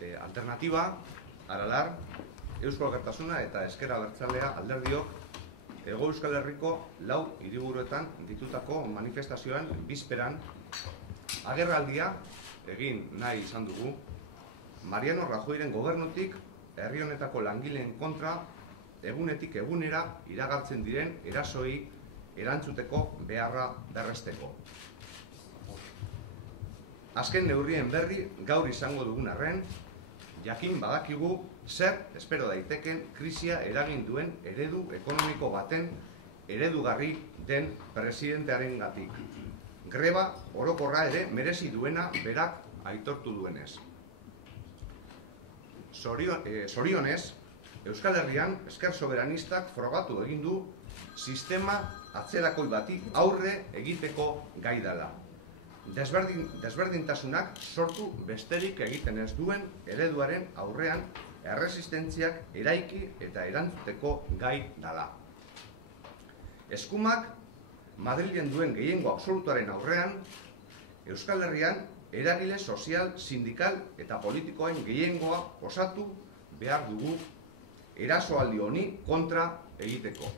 Alternatiba, Aralar, Eusko Alkartasuna eta Ezker Abertzalea alderdiok Hego Euskal Herriko 4 hiriburuetan ditutako manifestazioan bizperan agerraldia egin nahi izan dugu Mariano Rajoyren gobernutik herri honetako langileen kontra egunetik egunera iragartzen diren erasoi erantzuteko beharra berresteko. Azken neurrien berri gaur izango dugun arren, jakin badakigu zer espero daiteken krisia eragin duen eredu ekonomiko baten eredugarri den presidentearengatik. Greba orokorra ere merezi duena berak aitortu duenez. Zorionez, Euskal Herrian Ezker Soberanistak frogatu egin du sistema atzerakoi bati aurre egiteko gai dela. Desberdintasunak sortu besterik egiten ez duen ereduaren aurrean erresistentziak eraiki eta erantzuteko gai dela. Eskumak Madrilen duen gehiengo absolutuaren aurrean, Euskal Herrian eragile sozial, sindikal eta politikoen gehiengoa osatu behar dugu erasoaldi honi kontra egiteko.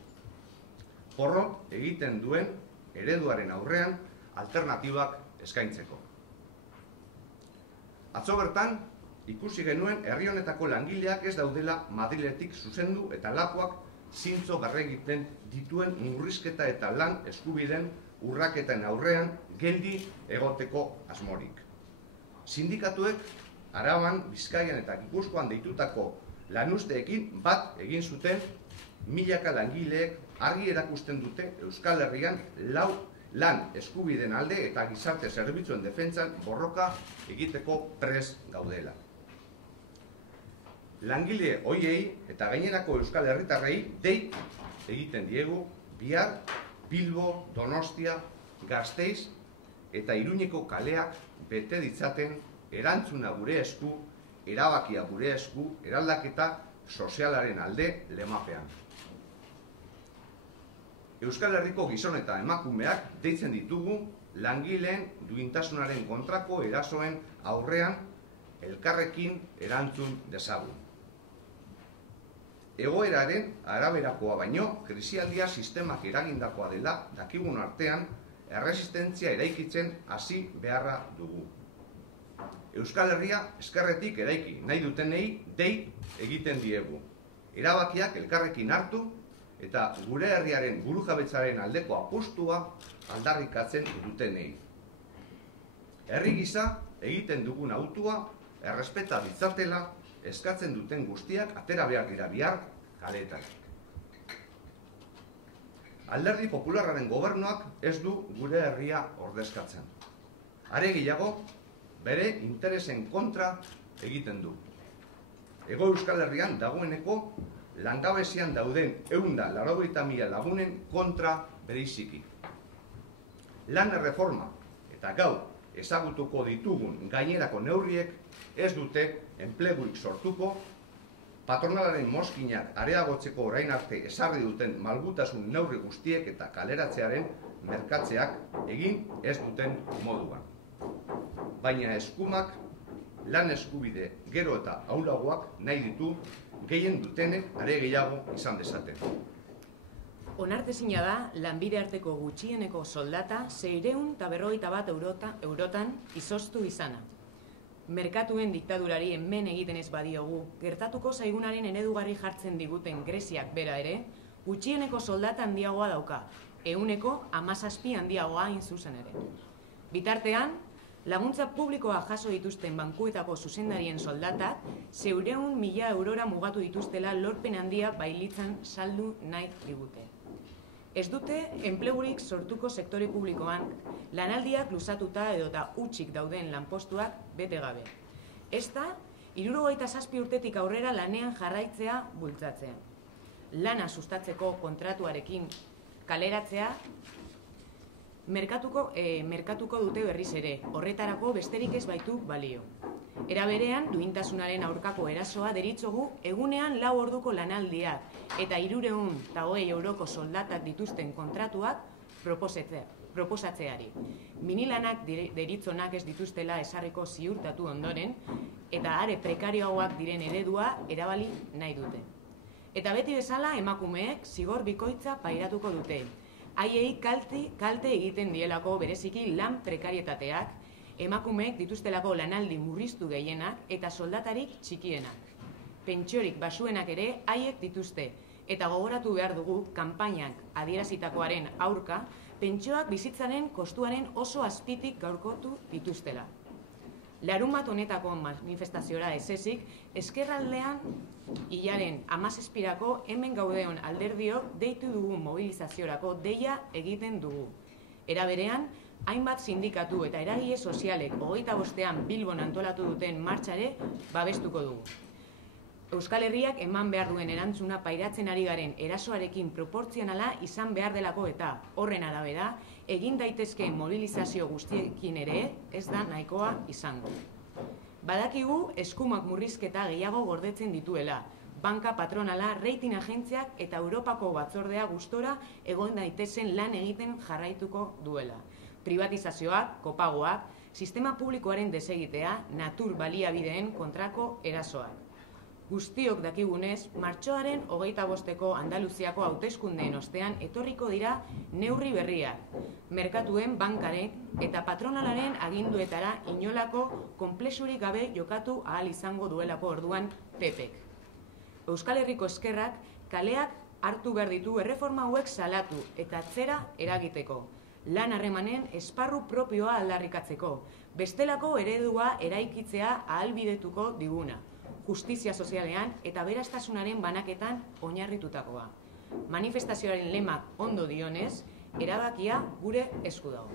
Porrot egiten duen ereduaren aurrean alternatibak eskaintzeko. Atzo bertan, ikusi genuen herri honetako langileak ez daudela Madriletik zuzendu eta lakuak zintzo berregiten dituen murrizketa eta lan eskubideen urraketen aurrean geldi egoteko asmorik. Sindikatuek Araban, Bizkaian eta Gipuzkoan deitutako lanuzteekin bat egin zuten milaka langileek argi erakusten dute Euskal Herrian lan eskubideen alde eta gizarte zerbitzuen defentsan borroka egiteko prest gaudela. Langile hoiei eta gainerako Euskal Herritarrei dei egiten diegu bihar Bilbo, Donostia, Gasteiz eta Iruñeko kaleak bete ditzaten erantzuna gure esku, erabakia gure esku, eraldaketa sozialaren alde lemapean. Euskal Herriko gizon eta emakumeak deitzen ditugu langileen duintasunaren kontrako erasoen aurrean elkarrekin erantzun dezagun. Egoeraren araberakoa baino, krisialdia sistemak eragindakoa dela dakigun artean erresistentzia eraikitzen hasi beharra dugu. Euskal Herria ezkerretik eraiki nahi dutenei dei egiten diegu. Erabakiak elkarrekin hartu eta gure herriaren burujabetzaren aldeko apustua aldarrikatzen dutenei. Herri gisa egiten dugun hautua errespeta ditzatela eskatzen duten guztiak atera behar dira bihar kaleetatik. Alderdi Popularraren gobernuak ez du gure herria ordezkatzen. Are gehiago, bere interesen kontra egiten du. Hego Euskal Herrian dagoeneko langabezian dauden 180.000 lagunen kontra bereiziki. Lan erreforma eta gaur ezagutuko ditugun gainerako neurriek ez dute enplegurik sortuko, patronalaren mozkinak areagotzeko orain arte ezarri duten malgutasun neurri guztiek eta kaleratzearen merkatzeak egin ez duten moduan. Baina eskumak lan eskubide gero eta ahulagoak nahi ditu gehien dutenek are gehiago izan dezaten. Onartezina da lanbide arteko gutxieneko soldata 651 eurotan izoztu izana. Merkatuen diktadurari hemen egiten ez badiogu, gertatuko zaigunaren eredugarri jartzen diguten Greziak bera ere, gutxieneko soldata handiagoa dauka, 17% handiagoa hain zuzen ere. Bitartean, laguntza publikoa jaso dituzten bankuetako zuzendarien soldatak 600.000 eurora mugatu dituztela lorpen handia bailitzan saldu nahi digute. Ez dute enplegurik sortuko sektore publikoan lanaldiak luzatuta edota hutsik dauden lanpostuak bete gabe. Ezta 77 urtetik aurrera lanean jarraitzea bultzatzea. Lana sustatzeko kontratuarekin kaleratzea merkatuko dute berriz ere, horretarako besterik ez baitu balio. Era berean, duintasunaren aurkako erasoa deritzogu egunean 4 orduko lanaldiak eta 320 euroko soldatak dituzten kontratuak proposatzeari. Minilanak deritzonak ez dituztela esarriko ziurtatu ondoren, eta are prekarioagoak diren eredua erabali nahi dute. Eta beti bezala emakumeek zigor bikoitza pairatuko dute. Haiei kalte egiten dielako bereziki lan prekarietateak, emakumeek dituztelako lanaldi murriztu gehienak eta soldatarik txikienak. Pentsiorik basuenak ere haiek dituzte, eta gogoratu behar dugu kanpainak adierazitakoaren aurka, pentsioak bizitzaren kostuaren oso azpitik gaurkotu dituztela. Larunbat honetako manifestaziora ez ezik, ezkerraldean hilaren 17irako hemen gaudeon alderdiok deitu dugu mobilizaziorako deia egiten dugu. Era berean, hainbat sindikatu eta eragile sozialek 25ean Bilbon antolatu duten martxare babestuko dugu. Euskal Herriak eman behar duen erantzuna pairatzen ari garen erasoarekin proportzionala izan behar delako eta horren arabera, egin daitezkeen mobilizazio guztiekin ere ez da nahikoa izango. Badakigu eskumak murrizketa gehiago gordetzen dituela, banka patronala, rating agentziak eta Europako batzordea gustora egon daitezen lan egiten jarraituko duela. Privatizazioak, kopagoak, sistema publikoaren desegitea, natur baliabideen kontrako erasoak. Guztiok dakigunez, martxoaren 25eko Andaluziako hauteskundeen ostean etorriko dira neurri berriak, merkatuen bankarek eta patronalaren aginduetara inolako konplexurik gabe jokatu ahal izango duelako orduan PPek. Euskal Herriko ezkerrak kaleak hartu behar ditu erreforma hauek salatu eta atzera eragiteko, lan harremanen esparru propioa aldarrikatzeko, bestelako eredua eraikitzea ahalbidetuko diguna, justizia sozialean eta aberastasunaren banaketan oinarritutakoa. Manifestazioaren lemak ondo dionez, erabakia gure esku dago.